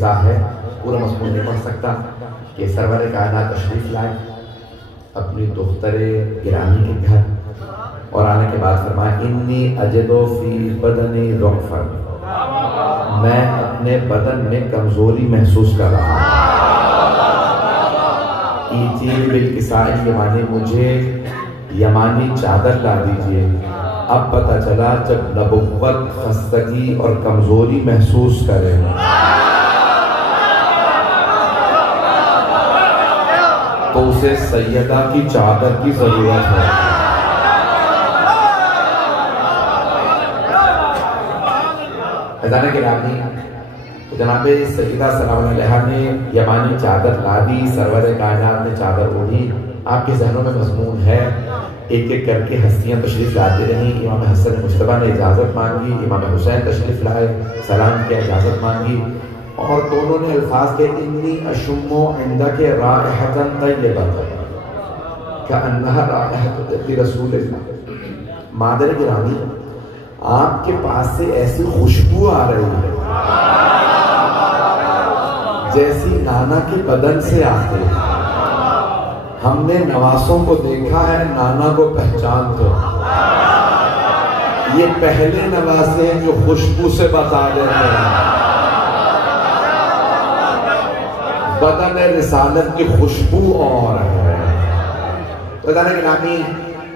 हिस्सा है, पूरा मज़मून नहीं पढ़ सकता, कि सरवर कायनात तशरीफ़ लाए अपनी दुख्तरे गिरानी के घर, और आने के बाद फरमाया इन्नी अजदो फी बदनी रुफ़न, मैं अपने बदन में कमजोरी महसूस कर रहा हूँ, मुझे यमानी चादर ला दीजिए। अब पता चला जब नबुव्वत खस्तगी और कमजोरी महसूस करे तो उसे सैयदा की चादर की जरूरत है। अजाने के रानी तो जनाबे सैयदा सलाम अलैहा ने यमानी चादर ला दी, सरवर कायनात ने चादर ओढ़ी। आपके जहनों में मजमून है, एक एक करके हस्तियां तशरीफ लाते रहीं। इमाम हसन मुश्तबा ने इजाज़त मांगी, इमाम हुसैन तशरीफ लाए, सलाम किया, इजाज़त मांगी, और दोनों ने अल्फाज के इन्नी अशुम्मो इंदके राइहतन तय्यबतन कअन्नहा राइहतु रसूलिल्लाह। मादर गिरामी, आपके पास से ऐसी खुशबू आ रही है जैसी नाना के बदन से आती है। हमने नवासों को देखा है, नाना को पहचानते हो। ये पहले नवासे हैं जो खुशबू से बता देते हैं बदन रिसालत की खुशबू और है। तो नामी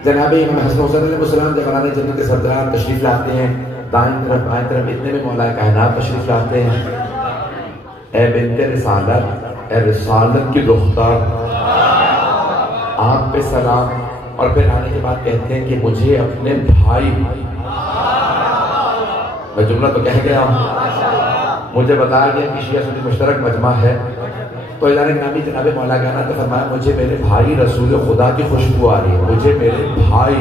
जनाबे इमाम हसन हुसैन अलैहिस्सलाम जब बराने जन्नत के सरदार तशरीफ लाते हैं, दाएं तरफ बाएं तरफ इतने में मौला कायनात तशरीफ लाते हैं। ए बिन्ते रिसालत, ए रिसालत की दुख्तार, आप पे सलाम। और फिर आने के बाद कहते हैं कि मुझे अपने भाई, मैं जुमला तो कह गया हूँ, मुझे बताया गया कि शिया सुन्नी मुश्तरक मजमा है। तो नामी जनाबे मौला कायनात ने फरमाया मुझे मेरे भाई रसूल खुदा की खुशबू आ रही है, मुझे मेरे भाई।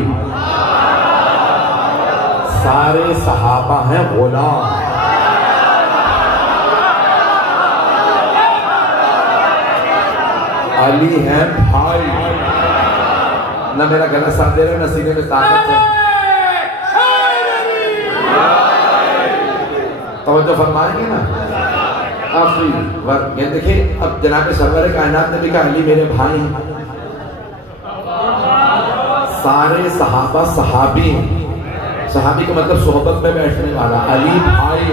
सारे सहाबा हैं गुलाम, अली हैं भाई। ना मेरा गला साथ दे रहे, ना सीने में ताकत है। तवज्जो फरमाएंगे ना आखिरी वर्ग। ये देखिए, अब जनाब सरवर कायनात ने भी कहा अली मेरे भाई। सारे सहाबा सहाबी, सहाबी का मतलब सोहबत में बैठने वाला, अली भाई।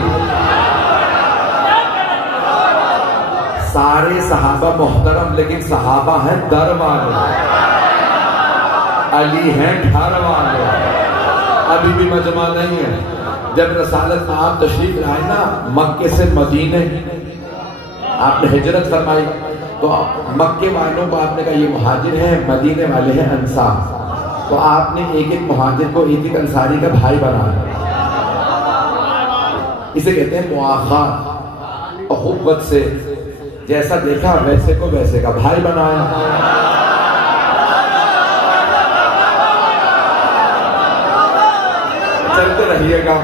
सारे सहाबा मोहतरम, लेकिन सहाबा हैं दर वाले, अली हैं घर वाले। अभी भी मजमा नहीं है। जब रसालत आप तशरीफ लाए ना मक्के से मदीने, आपने हिजरत फरमाई, तो मक्के वालों को आपने कहा ये मुहाजिर हैं, मदीने वाले हैं अंसार। तो आपने एक एक मुहाजिर को एक एक अंसारी का भाई बनाया। इसे कहते हैं मुआखात और खुब्बत से, जैसा देखा वैसे को वैसे का भाई बनाया। चलते रहिएगा,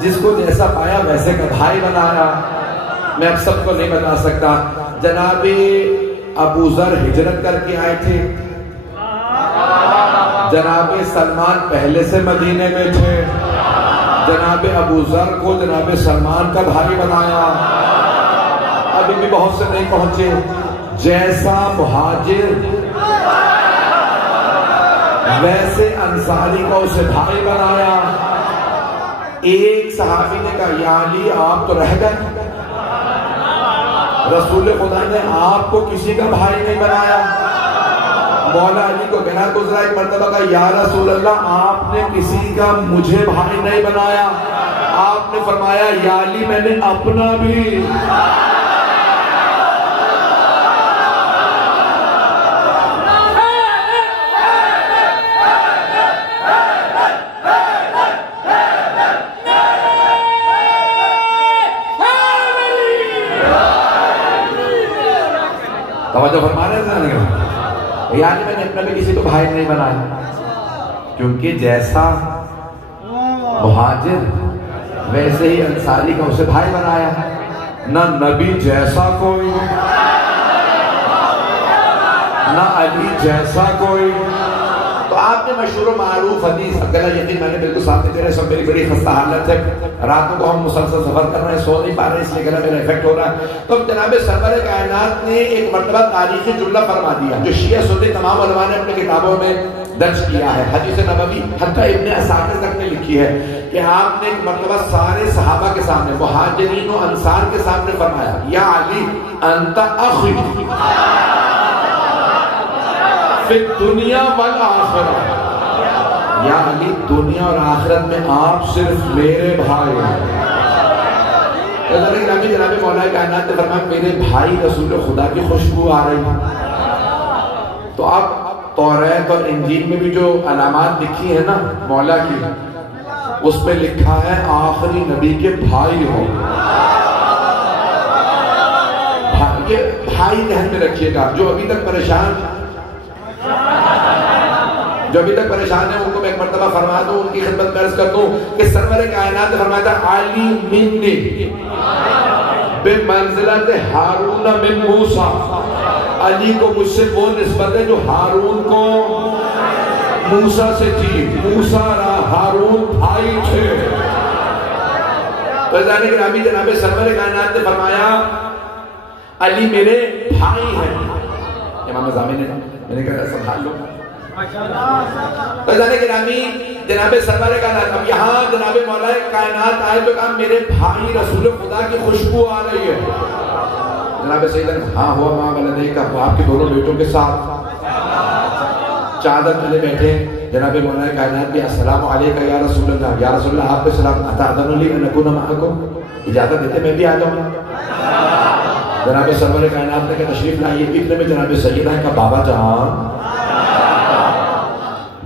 जिसको जैसा पाया वैसे का भाई बनाया। मैं अब सबको नहीं बता सकता। जनाबे अबू जर हिजरत करके आए थे, जनाबे सलमान पहले से मदीने में थे, जनाबे अबू जर को जनाबे सलमान का भाई बनाया। अभी भी बहुत से नहीं पहुंचे। जैसा मुहाजिर वैसे अंसारी को उसे भाई बनाया। एक सहाबी ने कहा या अली आप तो रह गए, रसूल खुदा ने आपको किसी का भाई नहीं बनाया। मौला अली को कहना गुजरा एक मर्तबा का या रसूल अल्लाह आपने किसी का मुझे भाई नहीं बनाया। आपने फरमाया या अली मैंने अपना भी। तो फरमा रहे थे यानी मैंने अपना भी किसी को भाई नहीं बनाया, क्योंकि जैसा मुहाजिर वैसे ही अंसारी का उसे भाई बनाया। ना नबी जैसा कोई, ना अली जैसा कोई। तो आपने मशहूर मारूफ हदीस अकेला यकीन मैंने बिल्कुल सामने तेरे सब मेरी बड़ी खस्ता हालत है, रातों को हम मुसलसल सफर कर रहे हैं, सो नहीं पा रहे, इसलिए गला मेरा इफेक्ट हो रहा है। तो जनाब सरवर कायनात ने एक मरतबा तारीखी जुमला फरमा दिया जो शिया सुन्नी तमाम उलमा ने अपनी किताबों में दर्ज किया है। हदीस नबवी हत्ता इब्ने असाकिर तक ने लिखी है कि आपने एक मरतबा सारे सहाबा के सामने, मुहाजिरीन और अंसार के सामने फरमाया, या अली अंता अखी फिर दुनिया वल आखिरत, या अली दुनिया और आखिरत में आप सिर्फ मेरे भाई हैं। जनाब मौला कायनात ने फरमाया मेरे भाई रसूल खुदा की खुशबू आ रही है। तो आप तौरात और इंजील में भी जो अलामात लिखी है ना मौला की, उसमें लिखा है आखिरी नबी के भाई हो। भाई ध्यान में रखिएगा। जो अभी तक परेशान है उनको मैं एक मरतबा फरमा दूं, उनकी खिदमत में अर्ज कर दूं कि सरवर कायनात ने फरमाया था अली मिन्नी बिमंज़िलत हारून मिन मूसा, अली को मुझसे वो निस्बत है जो हारून को मूसा से थी। मूसा और हारून भाई थे। तो जनाब सरवर कायनात ने फरमाया अली मेरे भाई हैं। इमाम ज़ामी ने मैंने कहा संभाल लो। तो जनाब सरवर कायनात, अब यहाँ जनाब मौला कायनात आए तो कहा मेरे भाई रसूल खुदा की खुशबू आ रही है। जनाब सैयद हाँ हुआ माँ वाले का आपके दोनों बेटों के साथ चादर तले बैठे जनाब मौला कायनात भी अस्सलामु अलैका या रसूलल्लाह, या रसूलल्लाह आप पे सलाम, अताअज़नु अन अकूना मअकुम, इजाजत देते मैं भी आ जाऊँ। जनाब सरवर कायनात ने तशरीफ लाइए। इतने में जनाब सैयदा का बाबा जान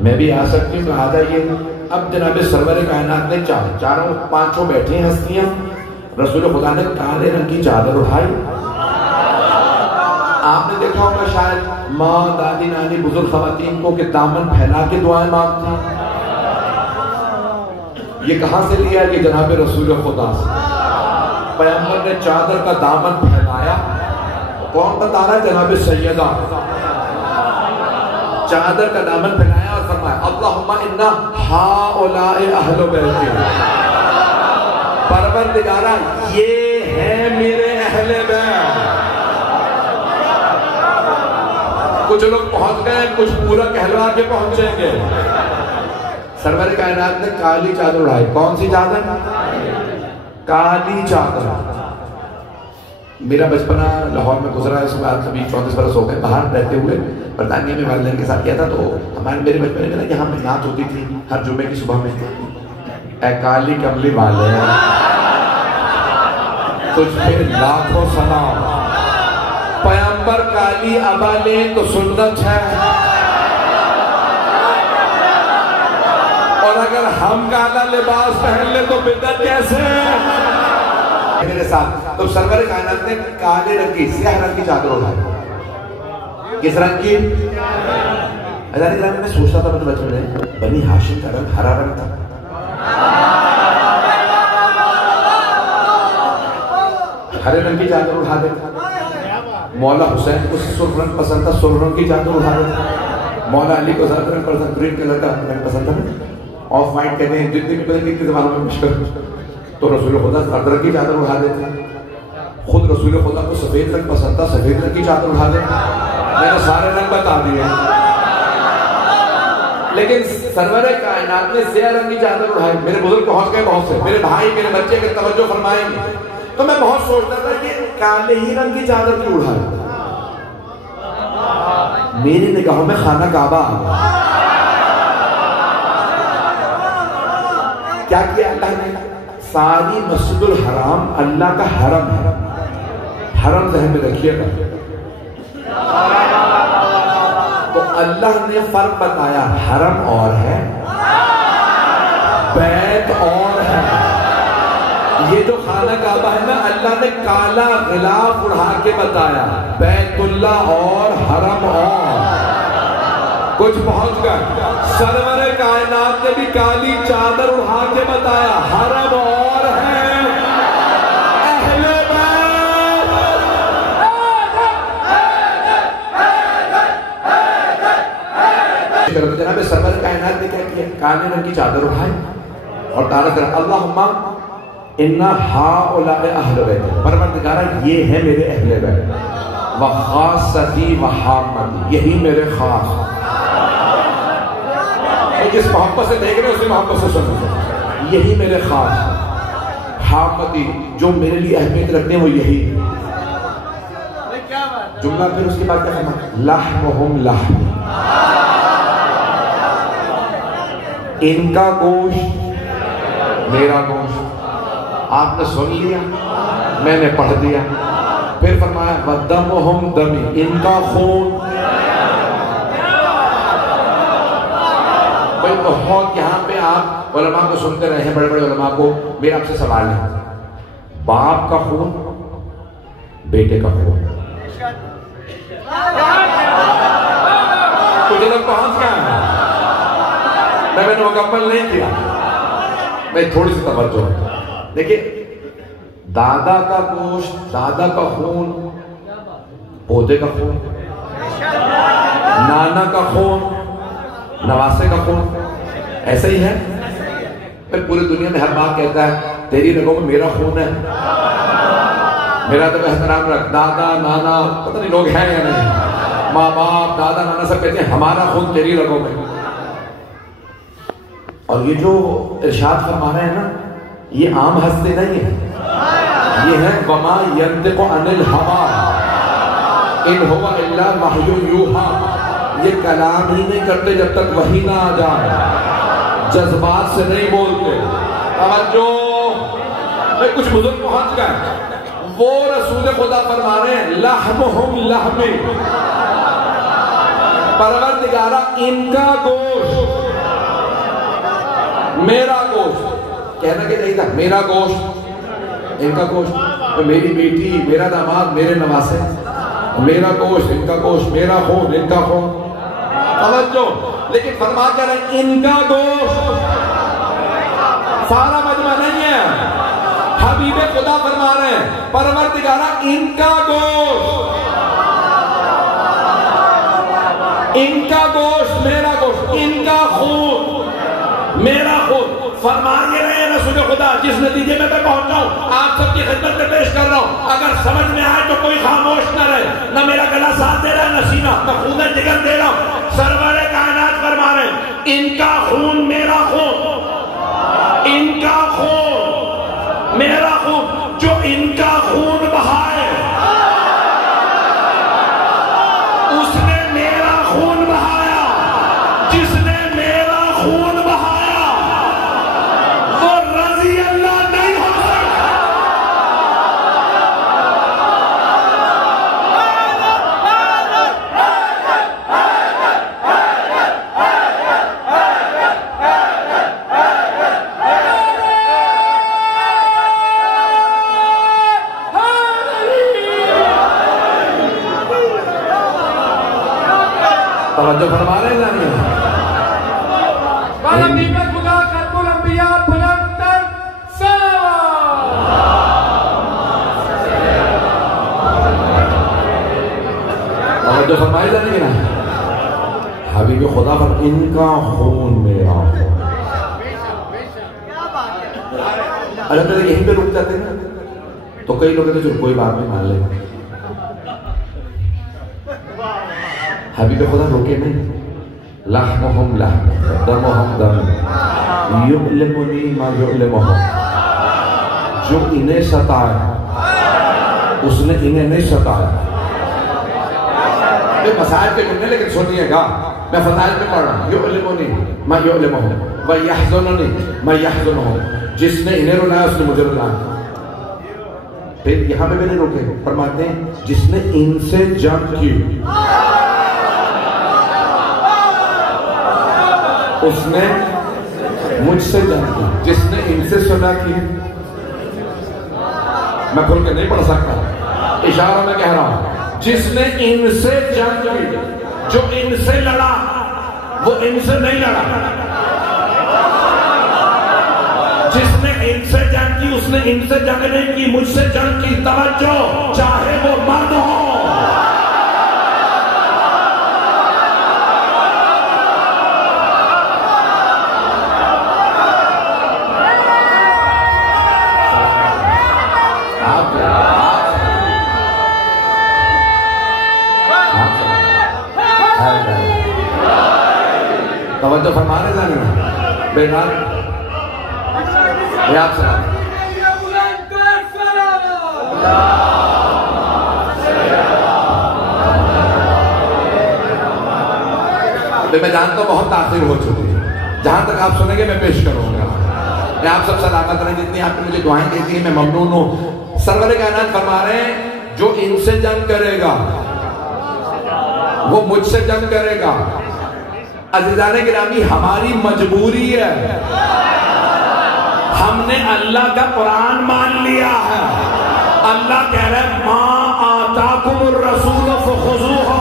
मैं भी आ सकती हूँ तो आ जाइए। अब जनाब सरवर कायनात ने चारों पांचों बैठी हैं हस्तियां, रसूल खुदा ने काले रंग की चादर उठाई। आपने देखा होगा शायद माँ दादी नानी बुजुर्ग खवातीन को कि दामन फैला के दुआएं मांगती। ये कहां से लिया? ये जनाब रसूल खुदा से। पैगंबर ने चादर का दामन फैलाया। कौन बता रहा है? जनाब सैयदा। चादर का दामन फैलाया और फरमाया अल्लाहुम्मा इन्ना हाउलाए अहले बैती, परवरदिगारा ये है मेरे अहले बैत। कुछ लोग पहुंच गए, कुछ पूरा कहलवा के पहुंचेंगे। सरवर कायनात ने काली चादर उड़ाई। कौन सी चादर? काली चादर। मेरा बचपना लाहौर में गुजरा है, उसके बाद कभी 34 बरस हो गए बाहर रहते हुए। बरतानिया में वालिदैन के साथ किया था। तो हमारे मेरे बचपन में ना यहाँ पे नात होती थी हर जुमे की सुबह में, ए काली कमली वाले तुझ पे लाखों सलाम। पैगंबर काली अबा ले तो सुन्नत है, और अगर हम काला लिबास पहन ले तो बिदअत कैसे? मेरे साथ तो सरवर कायनात ने काले रंग की, स्याह रंग की चादर उठाई। किस रंग की? मैं सोचता था बचपन में बनी हाशिम का रंग हरा रंग था। हरे रंग की चादर उठा दे। मौला हुसैन को सुर्ख रंग पसंद था, सुर्ख रंग की चादर उठा दे। मौला अली को ज़्यादा रंग पसंद, ग्रीन कलर का रंग पसंद था। ऑफ वाइट कहते हैं जितनी भी पसंद की जमानों में मुश्किल। तो रसूल खुदा अदरक की चादर उठा देते। खुद रसूल खुदा को सफेद रंग पसंद था, सफेद रंग की चादर उठा देते। मैंने सारे रंग बता दिए, लेकिन सरवर कायनात ने स्याह रंग की चादर उठाई। मेरे बुजुर्ग पहुंच गए बहुत से, मेरे भाई मेरे बच्चे के तवज्जो फरमाएंगे। तो मैं बहुत सोचता था कि काले ही रंग की चादर क्यों उठाई। मेरी निगाहों में खाना काबा आ गया। क्या किया अल्लाह ने? सारी मस्जिदुल हराम अल्लाह का हरम है। हरम ज़हन में रखिएगा। तो अल्लाह ने फर्क बताया, हरम और है, बैत और है। ये जो खाना काबा है ना, अल्लाह ने काला गिलाफ उड़ा के बताया, बैतुल्लाह और हरम और। कुछ पहुंच गए। सरवर कायनात ने भी काली चादर उड़ा के बताया, हरम और है, अहले बैत। जनाब काले रंग की चादर उठाई और तारा कर अल्लाहुम्मा इन्ना हाउलाए अहले बैत, परवरदिगारा ये है मेरे अहले बैत, व खासती व हामती, यही मेरे खास। तो जिस मोहब्बत से देख रहे उसी मोहब्बत से सुनो, यही मेरे खास, हामती जो मेरे लिए अहमियत रखते हैं वो यही। जुमला फिर उसके बाद क्या करना, लहमुहुम लहमी, इनका गोश्त मेरा गोश्त। आपने सुन लिया, मैंने पढ़ दिया। फिर फरमाया वदमुहुम दमी, इनका खून। भाई बहुत यहाँ पे आप उलमा को सुनते रहे हैं, बड़े बड़े उलमा को। मेरा आपसे सवाल है, बाप का खून बेटे का खून, मुझे लोग पहुंच गया है, मैंने मुकम्मल नहीं किया, मैं थोड़ी सी तवज्जो। देखिए, दादा का गोश्त, दादा का खून, पोते का खून, नाना का खून, नवासे का खून, ऐसा ही है। फिर पूरी दुनिया में हर बात कहता है तेरी रगों में मेरा खून है, मेरा तो एहतराम रख। दादा नाना पता नहीं लोग हैं या नहीं, माँ बाप दादा नाना सब कहते हैं हमारा खून तेरी रगों में। और ये जो इरशाद फरमा रहे हैं ना, ये आम हस्ती नहीं है, ये है वमा यंतिकु अनिल हवा इन हुवा इल्ला वह्युन यूहा। ये कलाम ही नहीं करते जब तक वही ना आ जाए, जज्बात से नहीं बोलते। तवज्जो, मैं कुछ बुजुर्ग पहुंच गए, वो रसूल खुदा फरमा रहे हैं लहमुहुम लहमी, परवरदिगारा इनका गोश्त मेरा गोश्त। कहना क्या चाहिए था, मेरा गोश्त इनका गोश्त, तो मेरी बेटी मेरा दामाद मेरे नवासे, मेरा गोश्त इनका गोश्त, मेरा खून इनका खून। समझो, लेकिन फरमा कर रहे इनका गोश्त, सारा मजमा नहीं है। हबीबे खुदा फरमा रहे हैं परवरदिगारा इनका गोश्त, इनका गोश्त मेरा गोश्त, इनका खून मेरा खून। फरमाने रहे रसूल खुदा, जिस नतीजे में मैं पहुंचा हूं आप सबकी खिदमत में पेश कर रहा हूं। अगर समझ में आए तो कोई खामोश न रहे, न मेरा गला साथ दे रहा है, न सीना, न खून जिगर दे रहा हूं। सरवरे कायनात फरमा रहे इनका खून मेरा खून, इनका खून मेरा खून। जो इनका खून बहाए उसने मेरा खून बहाया, जिसने मेरा खून बहाया वो रज़ी अल्लाह नहीं हो सकता। तवज्जो फरमा रहे हैं ना, खुदा कर्बुल अंबिया बुलंदर तवज्जो फरमाई जाती ना। हबीब खुदा पर इनका खून मेरा। अगर तो यहीं पे रुक जाते ना तो कई लोग कहते जो कोई बात नहीं मान ले। हबीब खुदा रोके नहीं, लहमुहुम लहम दमुहुम दम युअलिमुनी मा युअलिमुहुम। जो इन्हें सताया उसने इन्हें नहीं सताया। ये मसाइल के जुमले लेकिन सुनिएगा, मैं फज़ाइल में पढ़ रहा हूँ। युअलिमुनी मा युअलिमुहुम व यहज़ुनुनी मा यहज़ुनुहुम। जिसने इन्हें रुलाया उसने मुझे रुलाया। फिर यहाँ पे भी नहीं रोके, फरमाते हैं जिसने इनसे जंग की उसने मुझसे जंग की, जिसने इनसे सुलह की। मैं खुल के नहीं पढ़ सकता, इशारा में कह रहा हूं। जिसने इनसे जंग की, जो इनसे लड़ा वो इनसे नहीं लड़ा। जिसने इनसे जंग की उसने इनसे जंग नहीं की, मुझसे जंग की। तवज्जो, चाहे वो मर्द हो तो फरमा रहे जाने बेटा आप मैं जानता हूं बहुत तासीर हो चुकी है। जहां तक आप सुनेंगे मैं पेश करूंगा। मैं आप सब सलामत रहें, जितनी आपने मुझे दुआएं दी थी मैं ममनून हूं। सरवर कायनात फरमा रहे हैं जो इनसे जंग करेगा वो मुझसे जंग करेगा। अज़ीज़ाने गिरामी हमारी मजबूरी है, हमने अल्लाह का कुरान मान लिया है। अल्लाह कह रहे हैं मां आताकुमुर रसूल फखुज़ूहु,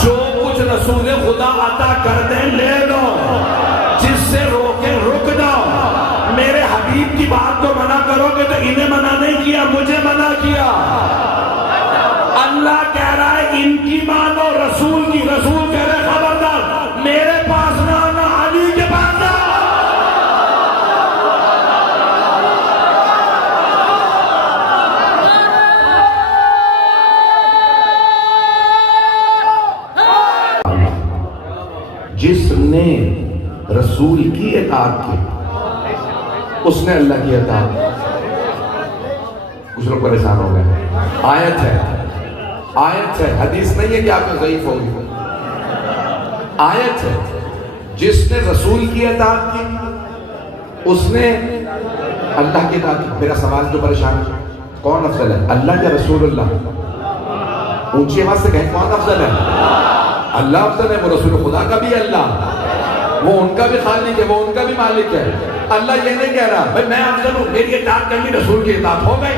जो कुछ रसूल खुदा अता कर दे ले लो, जिससे रोके रुक जाओ। मेरे हबीब की बात को मना करोगे तो इन्हें मना नहीं किया, मुझे मना किया। अल्लाह कह रहा है इनकी मानो रसूल की, रसूल कह रहे खबरदार मेरे पास ना आना, अली के पास ना। जिसने रसूल की इताअत की उसने अल्लाह की इताअत। कुछ लोग परेशान हो गए। आयत है, आयत है, हदीस नहीं है कि आपको ज़ईफ होगी। आयत है, जिसने रसूल की इताअत की उसने अल्लाह की इताअत की। मेरा सवाल जो परेशान है, कौन अफजल है, अल्लाह या रसूलुल्लाह? ऊंची आवाज से कहें कौन अफजल है? अल्लाह अफजल है। वो रसूल खुदा का भी अल्लाह, वो उनका भी खालिक है, वो उनका भी मालिक है। अल्लाह ये नहीं कह रहा भाई मैं अफजल हूं, मेरी इताअत करनी, रसूल की इताअत हो गई।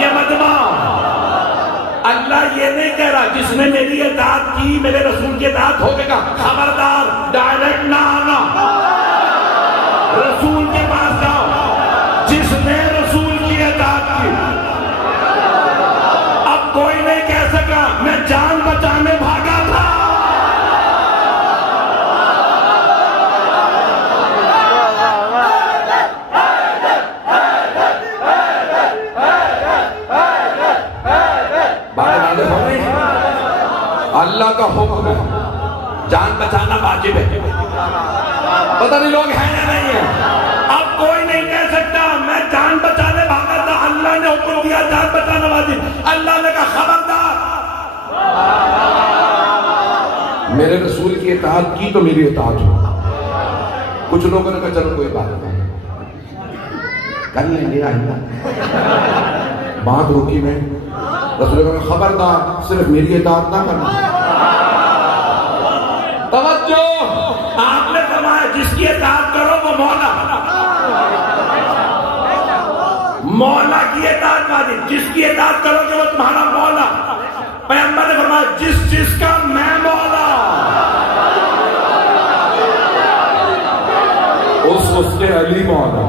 ये मत मान। अल्लाह ये नहीं कह रहा जिसने मेरी इताअत की मेरे रसूल की इताअत हो गएगा। खबरदार डायरेक्ट ना आना, रसूल के पास जाओ। जिसने रसूल की इताअत की, अब कोई नहीं कह सका मैं जान बचाने भागा था। अल्लाह का हुक्म है, जान बचाना वाजिब है। पता नहीं लोग हैं या नहीं है। अब कोई नहीं कह सकता मैं जान बचाने भागा था, अल्लाह ने हुक्म दिया जान बचाना वाजिब। अल्लाह ने कहा खबरदार मेरे रसूल की इताअत की तो मेरी इताअत हो। कुछ लोगों ने कहा चलो कोई बात नहीं कर लेंगे, आइंदा बात रुकी नहीं। रसूल ने खबरदार सिर्फ मेरी इताअत ना करना। तवज्जो, आपने फरमाया जिसकी इताअत करो वो मौला, मौला की इताअत वाजिब। जिसकी इताअत करोगे वो तुम्हारा मौला। पैगंबर ने फरमाया जिसका मैं मौला उसके अली मौला।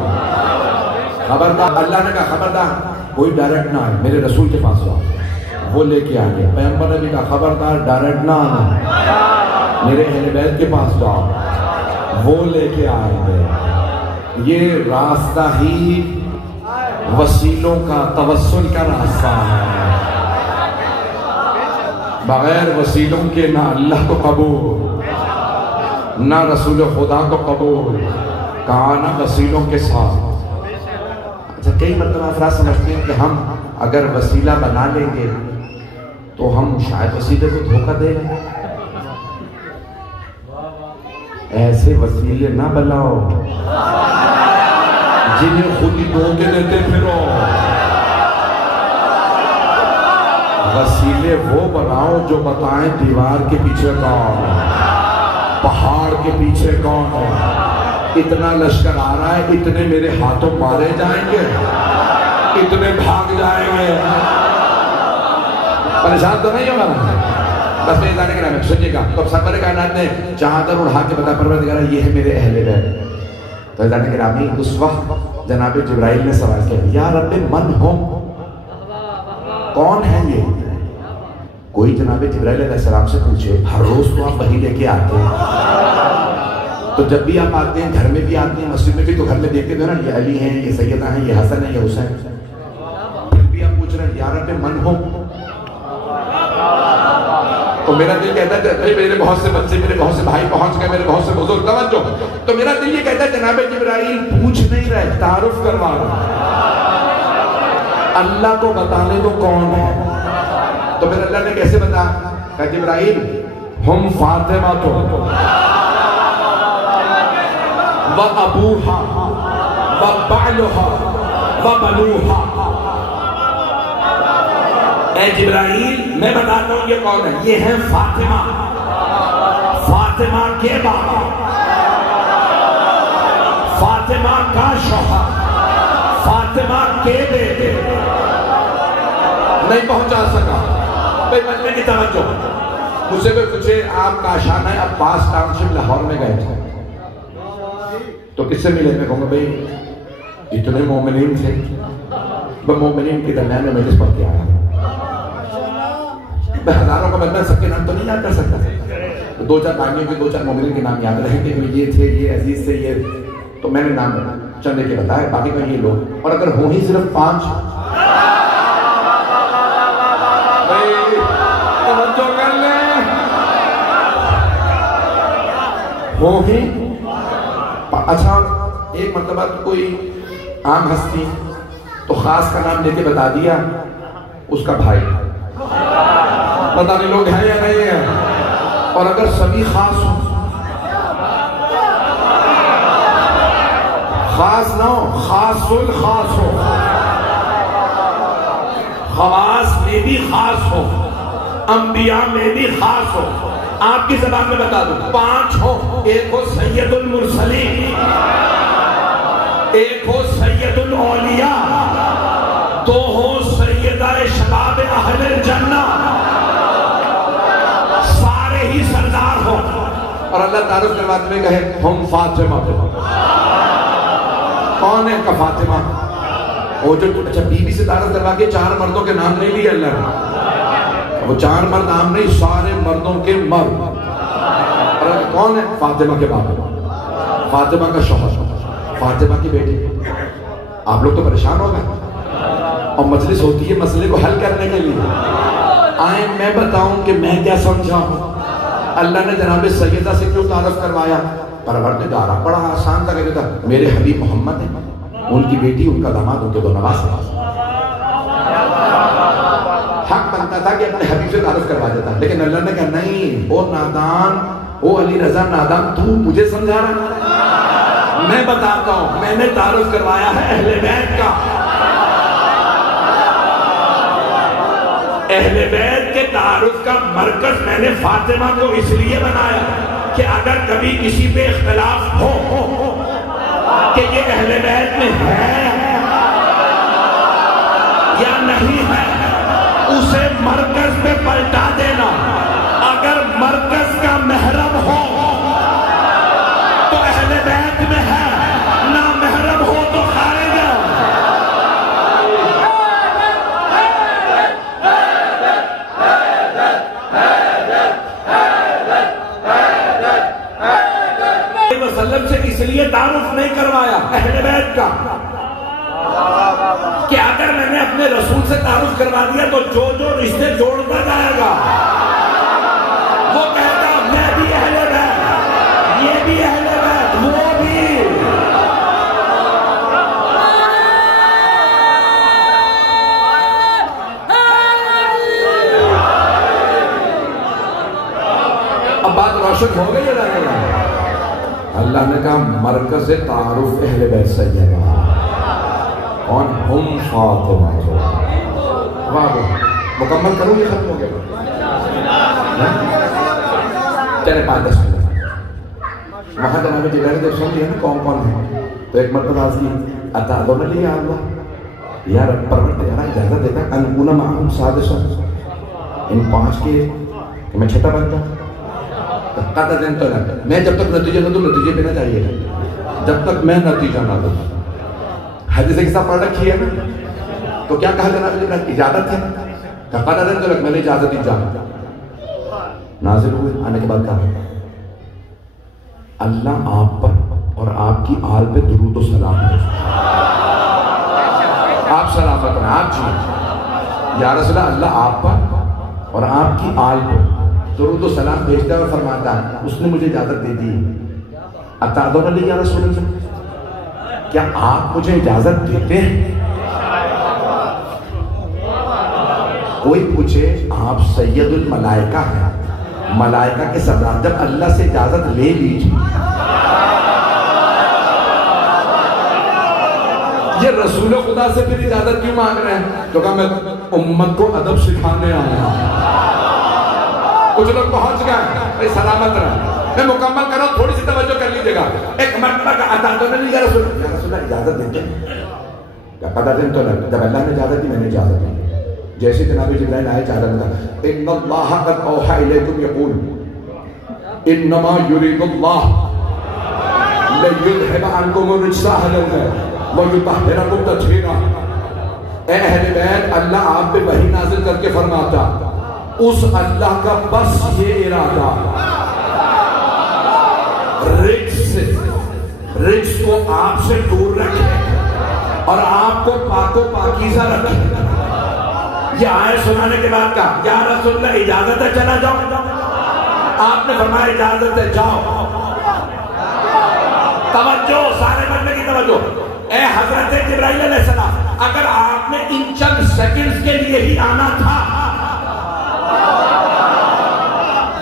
खबरदार, अल्लाह ने कहा खबरदार कोई डायरेक्ट ना आए, मेरे रसूल के पास आओ। वो लेके आ गया। पैगंबर ने भी कहा खबरदार डायरेक्ट ना आना, मेरे अहले बैत के पास जाओ। वो लेके आएंगे। ये रास्ता ही वसीलों का, तवस्सुल का रास्ता है। बगैर वसीलों के ना अल्लाह को कबूल, ना रसूल खुदा को कबूल। कहा ना वसीलों के साथ। अच्छा, कई मतलब अफराद समझते हैं कि हम अगर वसीला बना लेंगे तो हम शायद वसीले को धोखा दे लेंगे। ऐसे वसीले ना बनाओ जिन्हें खुद ही धोखे देते फिरो। वसीले वो बनाओ जो बताएं दीवार के पीछे कौन है, पहाड़ के पीछे कौन है। इतना लश्कर आ रहा है, इतने मेरे हाथों मारे जाएंगे, इतने भाग जाएंगे। परेशान तो नहीं होगा ना? बस मेरे जाने के नाम सुनिएगा। तो सरवर कायनात ने चादर उड़ा के बता परवरदिगार ये है मेरे अहले बैत। तो जाने के नामी उस वक्त जनाब जिब्राइल ने सवाल किया या रब्बे मन हो, कौन है ये? कोई जनाब जिब्राइल अलैहिस्सलाम से पूछे। हर रोज तो आप वही लेके आते हैं, तो जब भी आप आते हैं घर में भी आते हैं, मस्जिद में भी, तो घर में देखते थे ना ये अली हैं, ये सैयदा हैं, ये हसन है, ये हुसैन। फिर भी आप पूछ रहे हैं या रब्बे मन हो, तो तो मेरा दिल कहता है भाई मेरे बहुत से बच्चे, मेरे बहुत से भाई पहुंच गए, मेरे बहुत से बुजुर्ग, तवज्जो। तो मेरा दिल ये कहता है जनाब जिब्राइल पूछ नहीं रहे, तारुफ करवा रहे, अल्लाह को बताने को कौन है। तो फिर अल्लाह ने कैसे बता, कहा जिब्राइल हम फातिमा तो व अबूहा व बालुहा व बलूहा। ए जिब्राइल मैं बताता हूं ये कौन है, ये है फातिमा, फातिमा के बाबा, फातिमा का शौहर, फातिमा के बेटे। नहीं पहुंचा सका भाई, मजमे की तवज्जो। मुझसे कोई पूछे आप काशाना है अब्बास टाउनशिप लाहौर में गए थे तो किससे मिले, मैं कहूंगा भाई इतने मोमिनीन थे, वह मोमिनीन के दरमियान में मजलिस पढ़ के आया। मैं हजारों का बंदा सबके नाम तो नहीं याद कर सकता, तो दो चार भाइयों के, दो चार मोमिनीन के नाम याद रहेंगे, ये थे, ये अजीज थे, ये, तो मैंने नाम चंदे के बताए, बाकी का ये लोग। और अगर हो ही सिर्फ 5, तो कर ले, हो ही। अच्छा एक मतलब कोई आम हस्ती तो खास का नाम लेके बता दिया, उसका भाई, पता नहीं लोग हैं या नहीं है। और अगर सभी खास हो, खास ना हो, खासुल खास हो, खवास में भी खास हो, अंबिया में भी खास हो। आपकी जबान में बता दूं 5 हो, एक हो सैयदुल मुरसलीन, एक हो सैयदुल औलिया, 2 हो सैयदाए शबाब अहले जन्ना, सारे ही सरदार हो। और अल्लाह तारुफ करवाते हुए कहे हम फातिमा। कौन है का फातिमा? वो जो अच्छा बीबी से तारुफ करवा के 4 मर्दों के नाम नहीं लिए अल्लाह ने, वो 4 मर्द नाम नहीं, सारे मर्दों के मर्द। और कौन है? फातिमा के बाप, फातिमा का शौहर, फातिमा की बेटी। आप लोग तो परेशान हो गए, और मजलिस होती है मसले को हल करने के लिए। आए मैं बताऊं कि मैं क्या समझा हूं। अल्लाह ने जनाब सैयदा से क्यों तारुफ करवाया? परवरदिगार बड़ा आसान था, कहता मेरे हबीब मोहम्मद है, उनकी बेटी, उनका दामाद, उनके 2 नवाज है। हक बनता था कि अपने हबीब से तारुफ करवा देता, लेकिन अल्लाह ने कहा नहीं, ओ नादान, ओ अली रजा नादान, तू मुझे समझा रहा, मैं बताता हूं। मैंने तारुफ करवाया है अहले बैत का। अहले बैत के तारुफ का मरकज मैंने फातिमा को इसलिए बनाया कि अगर कभी किसी पे इख्तिलाफ हो कि ये अहले बैत में है या नहीं है, उसे मरकज पे पलटा देना। अगर मरकज का महरम हो तो अहले बैत में है, ना महरम हो तो खारिज है। वसल्लम से इसलिए तारुफ नहीं करवाया अहले बैत का कि अगर मैंने अपने रसूल से तारुफ करवा दिया तो जो जो रिश्ते जोड़ता जाएगा वो कहता मैं भी अहले बैत, ये भी अहले बैत, वो भी। अब बात रोशन हो गई है ना? अल्लाह ने कहा मरकज तारुफ अहले बैत सैयदा और हम फातिमा। वाह, मुकम्मल करूँ, ये खत्म हो गया। चले 5-10 मिनट वहां जनाब जिब्राइल जब सुन लिया ना कौन कौन है, तो एक मरतबा की अता दोनों लिए अल्लाह यार परवरदिगार इजाजत देता अनकुना माहुम सादिसा, इन 5 के मैं छठा बनता। कहता दिन तो मैं जब तक नतीजा ना दूं, नतीजे पे ना चाहिए, जब तक मैं नतीजा ना दूं। हदीस के साथ पढ़ रखी है ना, तो क्या कहा जनाब जिब्राइल? इजाजत है। कहता दिन तो मैंने इजाजत दी, जा नाजिल हुए। आने के बाद कहा अल्लाह आप पर और आपकी आल पे दुरूद और सलाम है। आप सलामत हैं, आप जी या रसूल अल्लाह आप पर और आपकी आल पे दुरूद और सलाम भेजता है और फरमाता है उसने मुझे इजाजत दे दी, अतादुनी या रसूल अल्लाह, क्या आप मुझे इजाजत देते हैं? कोई पूछे आप सैयदुल मलाइका हैं, मलाइका के सरदार, जब अल्लाह से इजाजत ले लीजिए। ये रसूल खुदा से फिर इजाजत क्यों मांग रहे हैं? तो कहा मैं उम्मत को अदब सिखाने आया हूं। कुछ लोग पहुंच गए, सलामत रहे, मैं मुकम्मल कर रहा हूं, थोड़ी सी तवज्जो कर लीजिएगा। एक मरतबा का अतादुनी या रसूल इजाजत देते हैं? पता दिन तो नहीं, जब अल्लाह ने इजाजत दी मैंने इजाजत दी। जैसे जनाब जिब्राइल आए चादर में, इन्नल्लाह कद औहा इलैकुम यक़ूल इन्नमा युरीदुल्लाह लियुज़हिब अन्कुम रिज्सा अहल बैत व युतahhirakum तत्हीरा। ए अहले बैत, अल्लाह आप पे वही नाज़िल करके फरमाता, उस अल्लाह का बस ये इरादा रिज्स को आपसे दूर रखे और आपको पाको पाकीज़ा रखे। ये आयत सुनाने के बाद का या रसूलल्लाह इजाजत है चला जाओ, आपने फरमाया इजाजत है जाओ। तवज्जो, सारे बंदे की तवज्जो। ए हजरत जिब्राइल अलैहिस्सलाम, अगर आपने इन चंद सेकंड्स के लिए ही आना था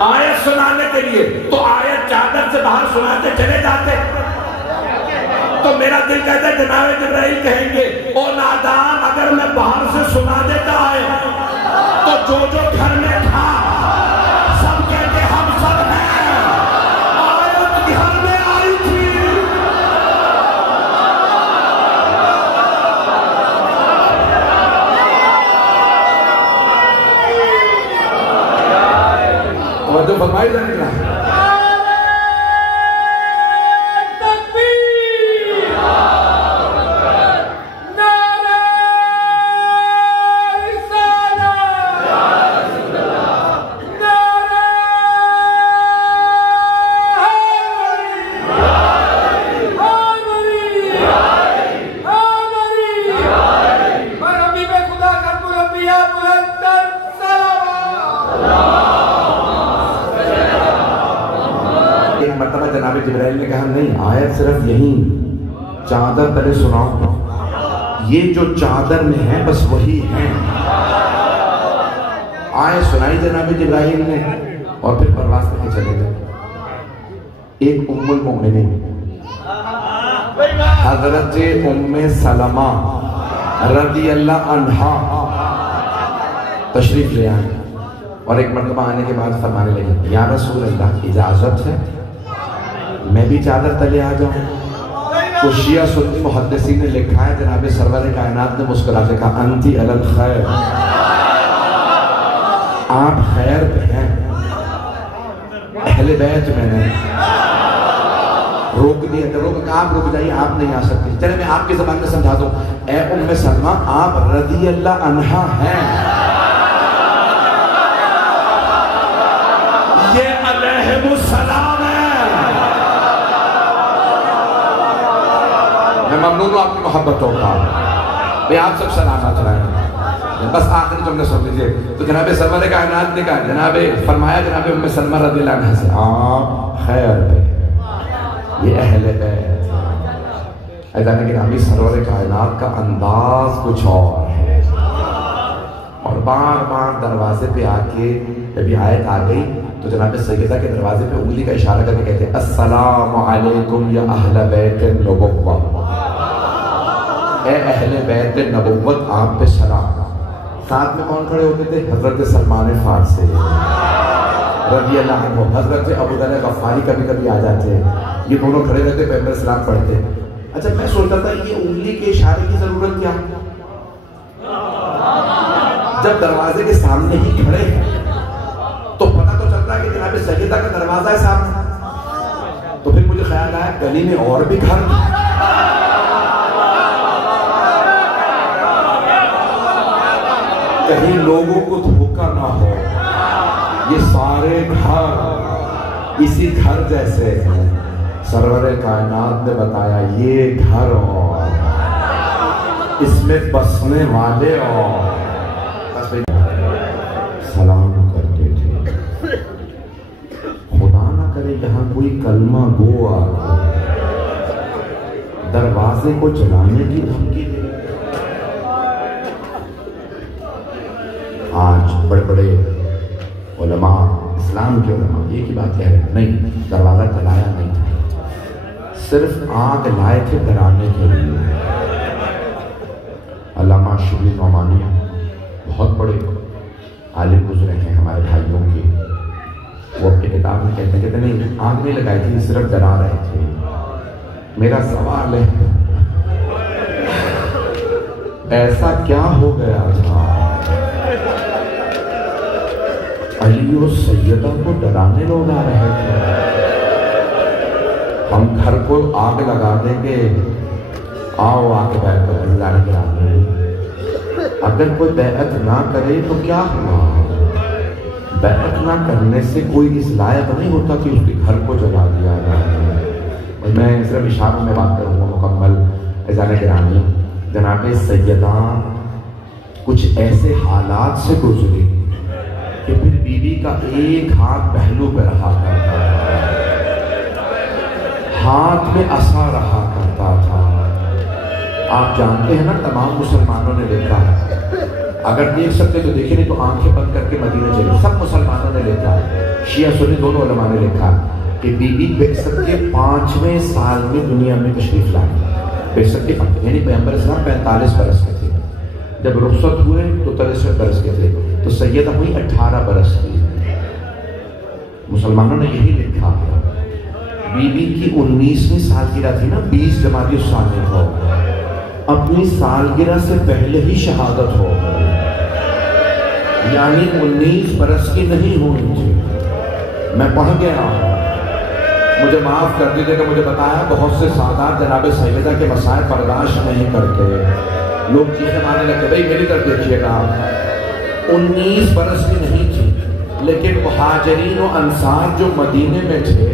आयत सुनाने के लिए, तो आयत चादर से बाहर सुनाते चले जाते। तो मेरा दिल कहता है जनाब जिब्राइल कहेंगे ओ नादान, अगर मैं बाहर से सुना देता है तो जो घर में था सब कहते हम सब हैं, आयत घर में आई थी। और जो फरमाई जाने का जिब्राइल ने कहा नहीं, आयत सिर्फ यही चादर पहले सुनाओ, ये जो चादर में है बस वही है। आयत सुनाई जनाब जिब्राइल ने और फिर परवास करके चले गए। एक उम्मुल मोमिनीन हजरत उम्मे सलमा रज़ियल्लाहु अन्हा तशरीफ ले आए और एक मरतबा आने के बाद फरमाने लगे या रसूल अल्लाह इजाजत है मैं भी चादर तले आ जाऊं? तो शिया सुन्नी मुहद्दिसीन ने लिखा है, जनाब सरवर कायनात ने मुस्कुरा के कहा अंती अलल खैर, आप खैर पे हैं। अहले बैत मैंने रोक दिया, तो रोक आप रुक जाइए, आप नहीं आ सकते। चले मैं आपकी ज़बान में समझा दूं, ए उम्मे सलमा आप रज़ियल्लाहु अन्हा हैं, ये अलैहिमुस्सलाम मैं ममनून हूं आपकी मोहब्बतों का, भाई आप सब सलामत रहें। बस आखिरी जुमले सुन लीजिए। तो जनाब सरवर कायनात ने कहा, जनाब फरमाया जनाब उम्मे सलमा रज़ियल्लाहु अन्हा से आप खैर पे, ये अहले बैत। ऐसा कि नामी सरवर कायनात का अंदाज कुछ और है। और बार बार दरवाजे पे आके जब आयत आ गई तो जनाब सैयदा के दरवाजे पे उंगली का इशारा करके कहते हैं अस्सलामु अलैकुम या अहले बैत नबुव्वा, ए अहले बैत नबुव्वत आप पे सलाम। साथ में कौन खड़े होते थे? हजरत सलमान फारसी रज़ियल्लाहु अन्हु, हजरत अबू दर गफ़ारी कभी कभी आ जाते हैं, ये दोनों खड़े रहते पैगंबर सलाम पढ़ते। अच्छा मैं सोचता था ये उंगली के इशारे की जरूरत क्या, जब दरवाजे के सामने ही खड़े हैं तो पता तो चलता है कि जनाब सैयदा का दरवाजा है सामने। तो फिर मुझे ख्याल आया गली में और भी घर, कहीं लोगों को धोखा ना हो, ये सारे घर इसी घर जैसे हैं। सरवर कायनात ने बताया ये घर और इसमें बसने वाले और सलाम करते थे। कलमा गो आ दरवाजे को जलाने की धमकी दे। आज बड़े बड़े उलमा, इस्लाम के उलमा ये की बात कह रहे हैं, नहीं, दरवाजा जलाया नहीं था, सिर्फ आग लाए थे डराने के लिए। अल्लामा शिबली नौमानी बहुत बड़े आलिम गुजरे हैं हमारे भाइयों के। वो अपनी किताब में कहते हैं, नहीं आग नहीं लगाई थी, सिर्फ डरा रहे थे। मेरा सवाल है, ऐसा क्या हो गया था अली और सैयदा को डराने लोग आ रहे थे? हम घर को आग लगा देंगे, आओ आके बैठ कर लाने के आगे। अगर कोई बैअत ना करे तो क्या हुआ? बैअत ना करने से कोई इस लायक नहीं होता कि उसके घर को जला दिया जाए। मैं सिर्फ इशारों में बात करूँगा मुकम्मल ऐज़ान गिरामी। जनाब सैयदा कुछ ऐसे हालात से गुजरी कि फिर बीवी का एक हाथ पहलू पे रहा करता था, हाथ में असा रहा करता था। आप जानते हैं ना, तमाम मुसलमानों ने देखा है, अगर देख सकते तो देखिए, नहीं तो आंखें बंद करके मदीने चले। सब मुसलमानों ने देखा, शिया सुन्नी दोनों उलमा ने देखा कि बीबी बेसत के 5वें साल में दुनिया में तशरीफ लाई। बेसत के यानी पैगंबर इस्लाम 45 बरस के थे, जब रुखसत हुए तो 63 बरस के थे, तो सैयदा हुई 18 बरस की। मुसलमानों ने यही लिखा है। बीबी की 19वीं सालगिरह थी ना, 20 जमाती साल हो, अपनी सालगिरह से पहले ही शहादत हो गई, यानी 19 बरस की नहीं हुई थी। मैं पढ़ गया, मुझे माफ कर दीजिएगा, मुझे बताया बहुत से सादात जनाब सैयदा के मसाइल बर्दाश्त नहीं करते, लोग चीखें मारने लगते। भाई मेरी तरफ देखिएगा, 19 बरस की नहीं थी, लेकिन मुहाजिरीन और अंसार जो मदीने में थे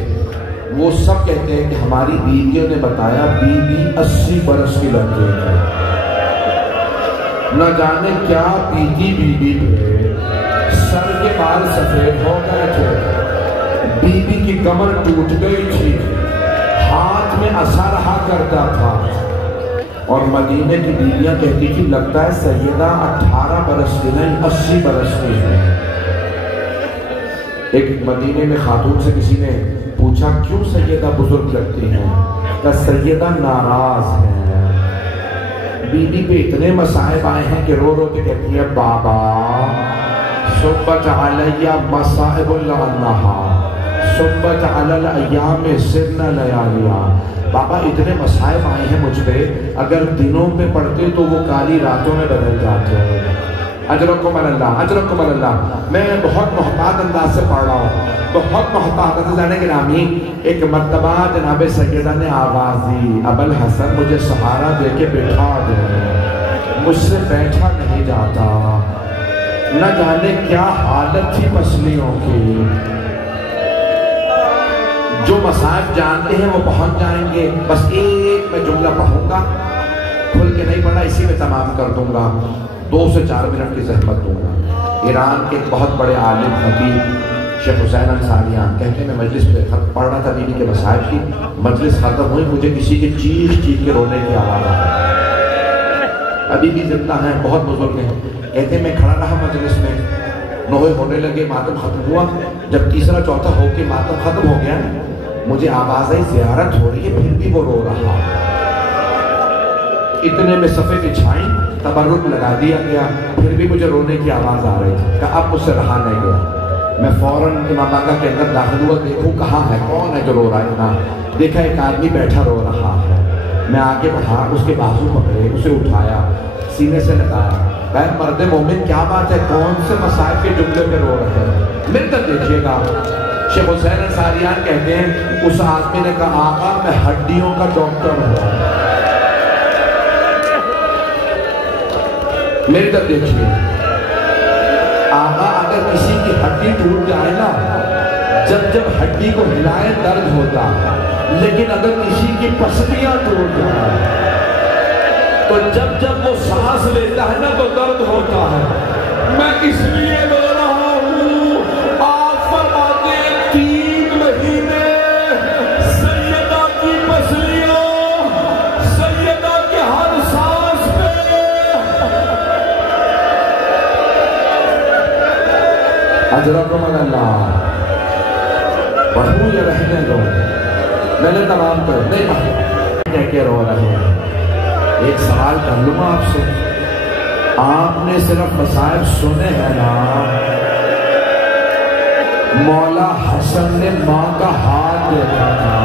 वो सब कहते हैं कि हमारी बीवियों ने बताया बीबी 80 बरस की लग गई थी। न जाने क्या बीती बीबी पे, सर के बाल सफेद हो गए थे, बीबी की कमर टूट गई थी, हाथ में असा रहा करता था। और मदीने की बीवियां कहती थी लगता है सैयदा 18 बरस की नहीं 80 बरस की है। एक मदीने में खातून से किसी ने पूछा क्यों सैयदा बुजुर्ग लगती हैं? क्या सैयदा नाराज है? बीबी पे इतने मसाइब आए हैं कि रो रो के कहती है बाबा सुब्बत अलैया मसाइबुल अन्नहा सुब्बत अलल अय्याम सिरना लयालिया। बाबा इतने मसाइब आए हैं मुझ पे, अगर दिनों पे पढ़ते तो वो काली रातों में बदल जाते हैं। अजरकुम अल्लाह, अजरकुम अल्लाह। मैं बहुत मोहतात अंदाज से पढ़ रहा हूँ, बहुत मोहतात जाने के नामी। एक मर्तबा जनाब सैयदा ने आवाज दी, अबुल हसन मुझे सहारा दे के बैठा दे, मुझसे बैठा नहीं जाता। न जाने क्या हालत थी पसलियों की। जो मसाइब जानते हैं वो पहुंच जाएंगे। बस एक मैं जुमला पढ़ूंगा, खुल के नहीं पढ़ा, इसी में तमाम कर दूंगा, 2 से 4 मिनट की जहमत दूंगा। ईरान के बहुत बड़े आलिम खतीब शेख हुसैन अंसारियान कहते हैं, मैं मजलिस पे पढ़ रहा था बीबी के मसाइब की, मजलिस खत्म हुई, मुझे किसी के चीख चीख के रोने की आवाज़ आई। अभी भी जिंदा हैं, बहुत बुजुर्ग हैं। कहते मैं खड़ा रहा मजलिस में, नोहे होने लगे, मातम खत्म हुआ। जब तीसरा चौथा हो के मातम खत्म हो गया, मुझे आवाज़ आई ज़ियारत हो रही है, फिर भी वो रो रहा। इतने में सफ़े की छाई तबर्रुक लगा दिया गया, फिर भी मुझे रोने की आवाज़ आ रही थी। कहा अब मुझसे रहा नहीं गया। मैं फौरन इमाम बारगाह के अंदर दाखिल हुआ, देखूं कहाँ है, कौन है जो रो रहा है इतना। देखा एक आदमी बैठा रो रहा है। मैं आगे बढ़ा, उसके बाजू पकड़े, उसे उठाया, सीने से लगाया। भाई मर्द मोमिन क्या बात है, कौन से मसाइब के जुमले पे रो रहे हैं? मेरे तक देखिएगा। शेख हुसैन अंसारियान कहते हैं उस आदमी ने कहा आका मैं हड्डियों का डॉक्टर हूँ। मेरी तरफ देखिए, आका अगर किसी की हड्डी टूट जाए ना, जब जब हड्डी को हिलाए दर्द होता है, लेकिन अगर किसी की पसलियां टूट जाए तो जब जब वो सांस लेता है ना तो दर्द होता है। मैं इसलिए रो रहा हूँ, आप फरमाते 3 महीने अजरकुमुल्लाह। पढ़ूं या रहने दो? मैंने तमाम कर नहीं कह के रो रहे हैं। एक सवाल कर लूंगा आपसे, आपने सिर्फ मसाइब सुने हैं ना? मौला हसन ने मां का हाथ देखा था,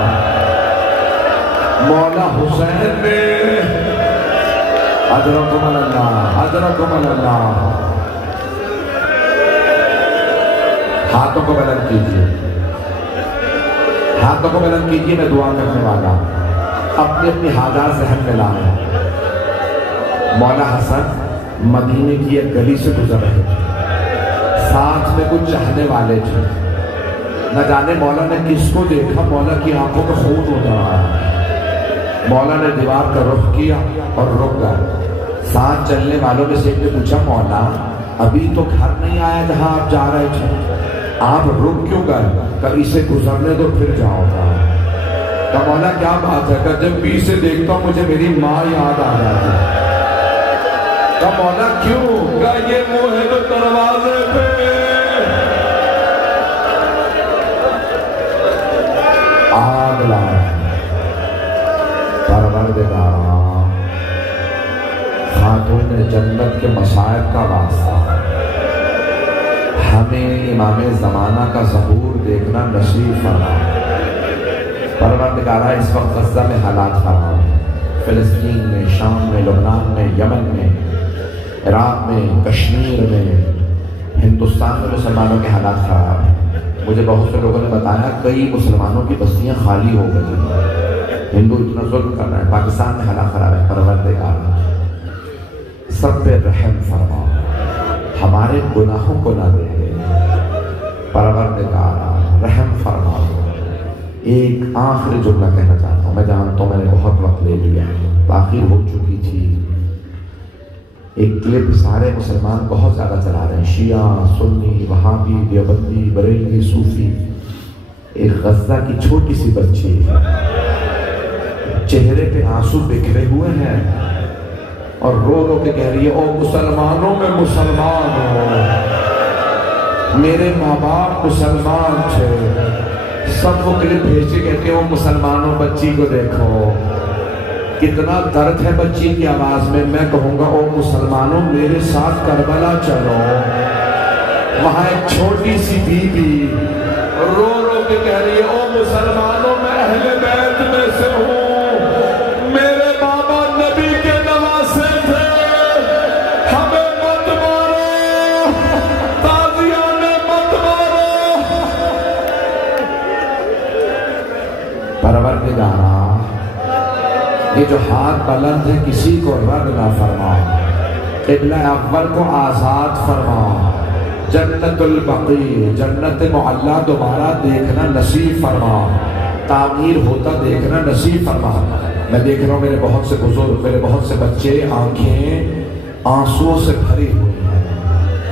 मौला हुसैन ने अजरकुमुल्लाह अजरकुमुल्लाह। हाथों को बुलंद कीजिए, हाथों को बुलंद कीजिए। मैं दुआ करने वाला, अपनी अपनी हाजात जहन में लाए। मौला हसन मदीने की एक गली से गुजर रहे थे, साथ में कुछ चाहने वाले थे। न जाने मौला ने किसको देखा, मौला की आंखों में खून उतर आया। मौला ने दीवार का रुख किया और रुक गए। साथ चलने वालों में से एक ने पूछा, मौला अभी तो घर नहीं आया जहां आप जा रहे थे, आप रुक क्यों गए? कभी से गुजरने दो फिर जाओगा। तो मौला क्या बात है? जब पीछे देखता हूं मुझे मेरी माँ याद आ जाती है। तो मौला क्यों? क्या ये मुंह है तो दरवाजे पे आग लाए। परवरदिगार खातून जन्नत के मसायब का वास्ता, हमें इमाम ज़माना का ज़हूर देखना नसीब फरमा। परवरदिगार इस वक्त गज़ा में हालात खराब हैं, फ़िलिस्तीन में, शाम में, लबनान में, यमन में, इराक में, कश्मीर में, हिंदुस्तान में मुसलमानों के हालात खराब हैं। मुझे बहुत से लोगों ने बताया कई मुसलमानों की बस्तियां खाली हो गई, हिंदू इतना जुल्म कर रहे हैं। पाकिस्तान में हालात खराब है। परवरदिगार सब पे रहम फरमा, हमारे गुनाहों को ना दे। परवरदिगार रहम फरमा। एक आखिरी जुमला कहना चाहता हूँ। मैं जानता हूँ मैंने बहुत वक्त ले लिया, ताखीर हो चुकी थी। एक क्लिप सारे मुसलमान बहुत ज़्यादा चला रहे हैं, शिया, सुन्नी, वहाबी, देवबंदी, बरेलवी, सूफी। एक गज़ा की छोटी सी बच्ची चेहरे पे आंसू बिखरे हुए हैं और रो रो के कह रही है, ओ मुसलमानों में मुसलमान हो, मेरे माँ बाप मुसलमान थे। सब वो क्लिप भेजे, कहते हो मुसलमानों बच्ची को देखो, कितना दर्द है बच्ची की आवाज में। मैं कहूंगा, ओ मुसलमानों मेरे साथ करबला चलो। वहां एक छोटी सी बीबी रो रो के कह रही है, ओ मुसलमानों मैं अहले बैत में से हूँ, मेरे बाबा नबी के नवासे थे, हमें मत मारो, ताजिया ने मत मारो। परवरदिगार ये जो हाथ बुलंद है किसी को रद्द ना फरमा, क़िबला अव्वल को आज़ाद फरमा, जन्नतुल बक़ी जन्नत मुअल्ला दोबारा देखना नसीब फरमा, तामीर होता देखना नसीब फरमा। मैं देख रहा हूँ मेरे बहुत से बुजुर्ग, मेरे बहुत से बच्चे आंखें आंसुओं से भरी हुई हैं,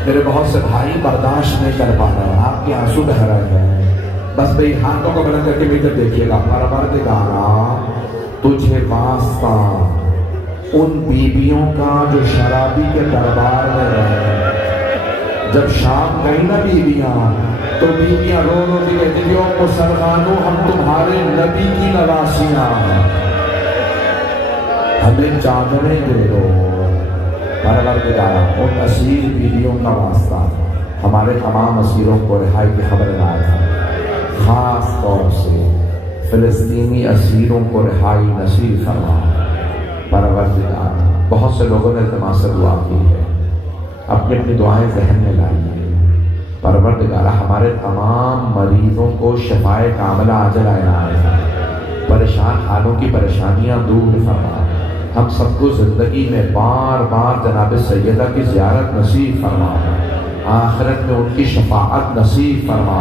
मेरे बहुत से भाई बर्दाश्त नहीं कर पा रहे हैं, आपके आंसू बह रहे हैं। बस भाई हाथों को बुलंद करके भीतर देखिएगा। परवरदिगार तुझे वास्ता उन बीबियों का जो शराबी के दरबार में रहे। जब शाम गई ना बीबियां, तो बीबियां रो रो के कहती थी, ओ मुसलमानों हम तुम्हारे नबी की नवासियां, हमें चादरें दे दो। परवरदिगार उन असीर बीबियों का वास्ता हमारे तमाम असीरों को रिहाई की खबर लाया, खास तौर से फिलिस्तीनी असीरों को रिहाई नसीब फरमा। परवरदिगार बहुत से लोगों ने इल्तिमास से दुआ की है, अपनी अपनी दुआएं जहन में लाइए। परवरदिगार हमारे तमाम मरीजों को शिफाए कामिला आजल आए, परेशान हालों की परेशानियां दूर फरमा। हम सबको जिंदगी में बार बार जनाब सैयदा की ज़ियारत नसीब फरमा, आखिरत में उनकी शफाअत नसीब फरमा।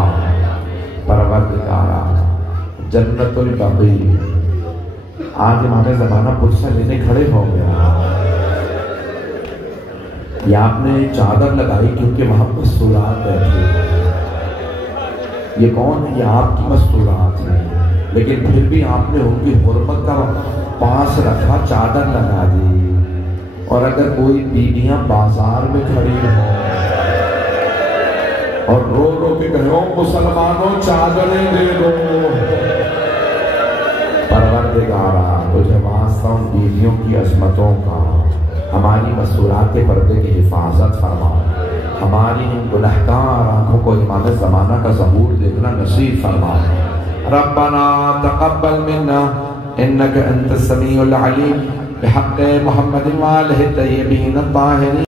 परवरदिगार जन्नतुल बक़ी आज हमारे ज़माना पुरसा लेने खड़े हो गया। ये आपने चादर लगाई क्योंकि वहां मस्तूरात बैठी। ये कौन है? ये आपकी मस्तूरात है, लेकिन फिर भी आपने उनकी हुर्मत का पास रखा, चादर लगा दी। और अगर कोई बीवियां बाजार में खड़ी हो और रो रो के कहो मुसलमानों चादरें दे दो। परवरदिगारा तुझे वास्ता उन बीवियों की अजमतों का हमारी मसूरात के पर्दे की हिफाजत फरमा, हमारी इन गुनहगार आंखों को इमाम ज़माना का ज़हूर देखना नसीब फरमा। रब्बना तक़ब्बल मिन्ना इन्नका अंतस समीउल अलीम बिहक़्क़ि मुहम्मदिन व आलिहि तय्यबीन अत्ताहिरीन।